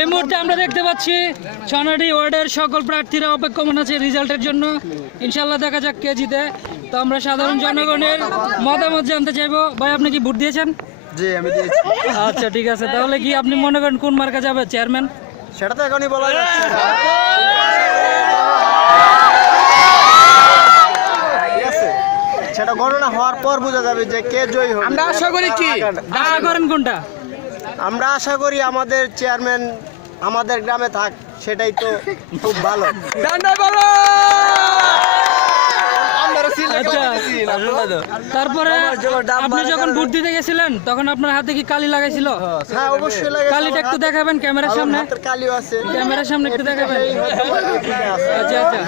এই মুহূর্তে আমরা দেখতে পাচ্ছি ছনাডি ওয়ার্ডের সকল প্রার্থীরা অপেক্ষমান আছে রেজাল্টের জন্য। ইনশাল্লাহ দেখা যাক কে জিতে। তো আমরা সাধারণ জনগণের মতামত জানতে চাইবো। ভাই, আপনি কি ভোট দিয়েছেন? জি, আমি দিয়েছি। আচ্ছা, ঠিক আছে। তাহলে কি আপনি মনে করেন কোন মার্কা যাবে চেয়ারম্যান? সেটা তো এখনই বলা যাচ্ছে না। ঠিক আছে, সেটা গণনা হওয়ার পর বোঝা যাবে যে কে জয়ী হবে। আমরা আশা করি কি, আশা করেন কোনটা? আমরা আশা করি আমাদের চেয়ারম্যান আমাদের গ্রামে থাক, সেটাই তো খুব ভালো। আচ্ছা, তারপরে আপনি যখন ভোট দিতে গেছিলেন তখন আপনার হাতে কি কালি লাগাইছিল? হ্যাঁ, অবশ্যই লাগে। কালিটা একটু দেখাবেন ক্যামেরার সামনে। কালিও আছে, ক্যামেরার সামনে একটু দেখাবেন। আচ্ছা আচ্ছা,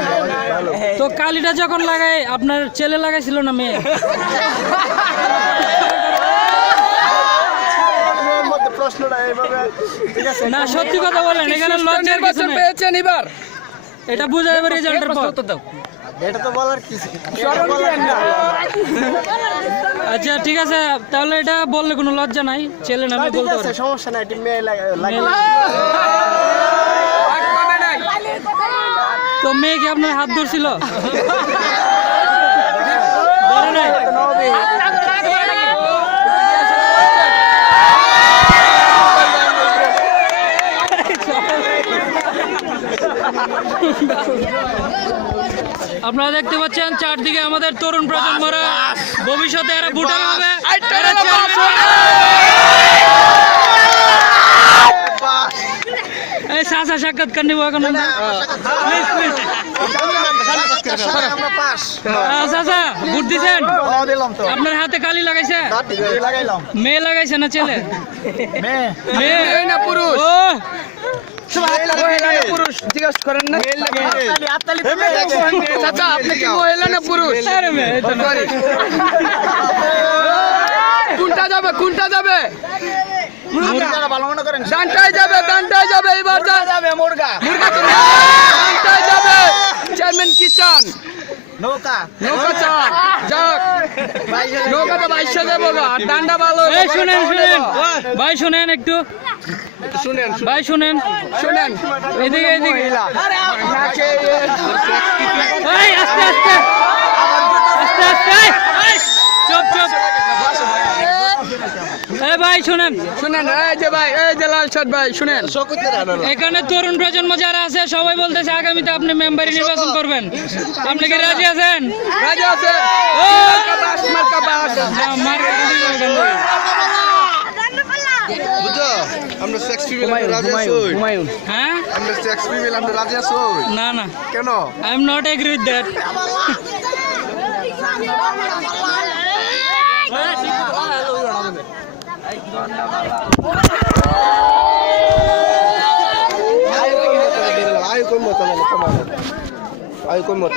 তো কালিটা যখন লাগাই আপনার ছেলে লাগাইছিল না মেয়ে? প্রশ্নটা এইভাবে, ঠিক আছে না, সত্যি কথা বলেন, এখানে লজ্জার কিছু নেই। পেয়েছেন এবার এটা বুঝা যাবে রেজাল্টের পর। এটা তো বলার কিছু। আচ্ছা, ঠিক আছে, তাহলে এটা বললে কোনো লজ্জা নাই, ছেলে না মেয়ে বলতে পারে। সমস্যা নাই, এটি মেয়ে লাগে। তো মেয়ে কি আপনার হাত ধরছিল? ধরে নাই? আপনারা দেখতে পাচ্ছেন চারদিকে আমাদের তরুণ প্রজন্মরা, ভবিষ্যতে এরা ভোটার হবে। এই চাচা সাক্ষাৎকার নিব এখন আমরা। Please please. চাচা, ভোট দিছেন? আপনার হাতে কালি লাগাইছে? মেয়ে লাগাইছে না ছেলে? মেয়ে না পুরুষ? ও পুরুষ জিজ্ঞাসা করেন না। চাচা, আপনি কি মহিলা না পুরুষ? আরে মেয়ে, এটা না। কোনটা যাবে, কোনটা যাবে? ডানটায় যাবে, ডানটায় যাবে। এবার যাবে মুরগা, মুরগা তো ডানটায় যাবে। চেয়ারম্যান কি চান? নৌকা, নৌকা চান। যাক, নৌকা তো 2200 দেবো গা, আর ডান্ডা ভালো। এই শুনেন শুনেন ভাই, শুনেন একটু শুনেন ভাই, শুনেন শুনেন, এদিকে এদিকে। নাকে এই আস্তে আস্তে আস্তে আস্তে, এই, চুপ চুপ। এই ভাই শুনেন শুনেন, এই যে ভাই, এই যে লাল শার্ট ভাই, শুনেন। এখানে তরুণ প্রজন্ম যারা আছে সবাই বলতেছে আগামীতে আপনি মেম্বারি নির্বাচন করবেন। আপনি কি রাজি আছেন? রাজা আছে। ও মার্কা বাস। বুঝছো, আমরা সেক্স ফিমেল, আমরা রাজি আছি। হ্যাঁ, আমরা সেক্স ফিমেল, আমরা রাজি আছি। না না, কেন? I am not agree with that. আয় কম মত